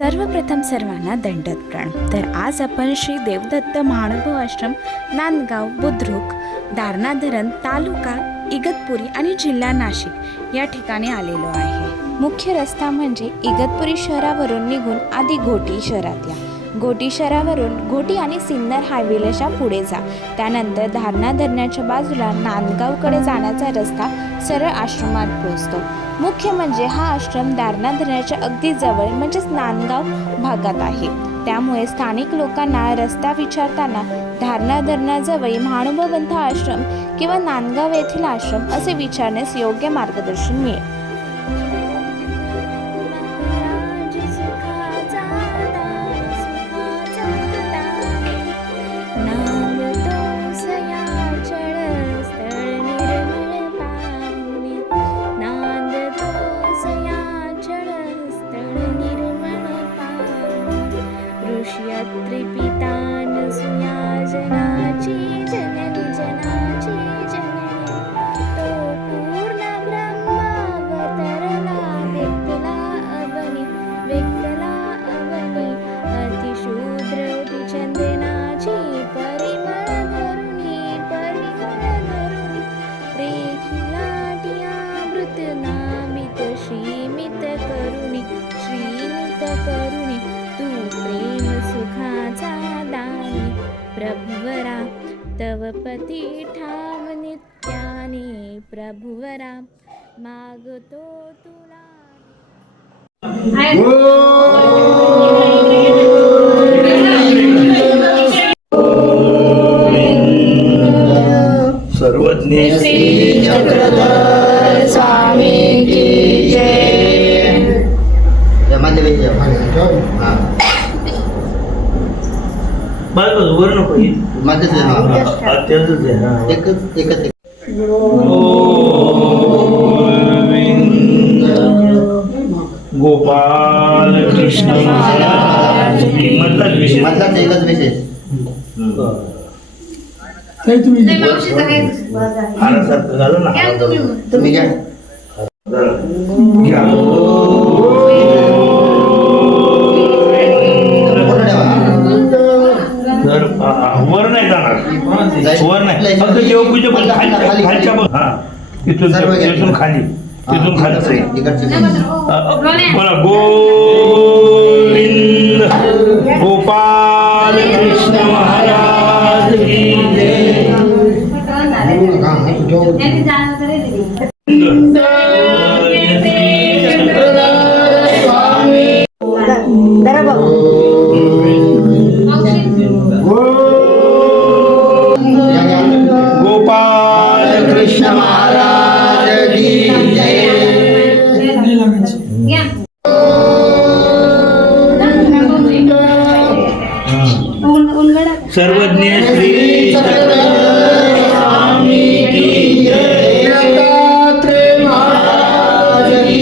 सर्वप्रथम सर्वांना दंडवत प्रणाम। तर आज आपण श्री देवदत्त महानुभव आश्रम, नांदगाव बुद्रुक, दारणा धरण, तालुका इगतपुरी आणि जिल्हा नाशिक या ठिकाणी आलेलो आहे। मुख्य रस्ता म्हणजे इगतपुरी शहरावरून निघून आधी घोटी शहरात या। घोटी शहरावरून घोटी आणि सिन्नर हायवेला पुढे जा। त्यानंतर दारणा धरणाच्या बाजूला नांदगावकडे जाण्याचा रस्ता सरळ आश्रमात पोहोचतो। मुख्य म्हणजे हा आश्रम दारणा धरणाच्या अगदी जवळ म्हणजेच नांदगाव भागात आहे। त्यामुळे स्थानिक लोकांना रस्ता विचारताना दारणा धरणाजवळ महानुभवपंथ आश्रम किंवा नांदगाव येथील आश्रम असे विचारण्यास योग्य मार्गदर्शन मिळेल। जनाची जननी जनाची जननी तो पूर्ण ब्रह्मावतरला व्यक्तला अवनी अतिशूद्र चंदनाची परिमळ धरुणी रेखिलाटियामृत नामित श्रीमित करुणी तू प्रेम सुखाचा दानी प्रभुवरा तव पती ठाव नित्याने प्रभुवरा मागतो तुला। सर्वज्ञ श्री चक्रधर स्वामी की जय। बस वर नको गोपाल कृष्ण महाराज मधलाच विषय एकच विषय हारासारखं झालं ना तुम्ही घ्या घ्या वर नाही जाणार वर नाही फक्त देवपूजा पण खालच्या पण हा तिथून खाली तिथून खाली बोला गोविंद गोपाल कृष्ण महाराज की जय। गोपाल कृष्ण महाराज की जय। सर्वज्ञ श्री स्वामी की जय। महाराज की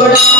गोड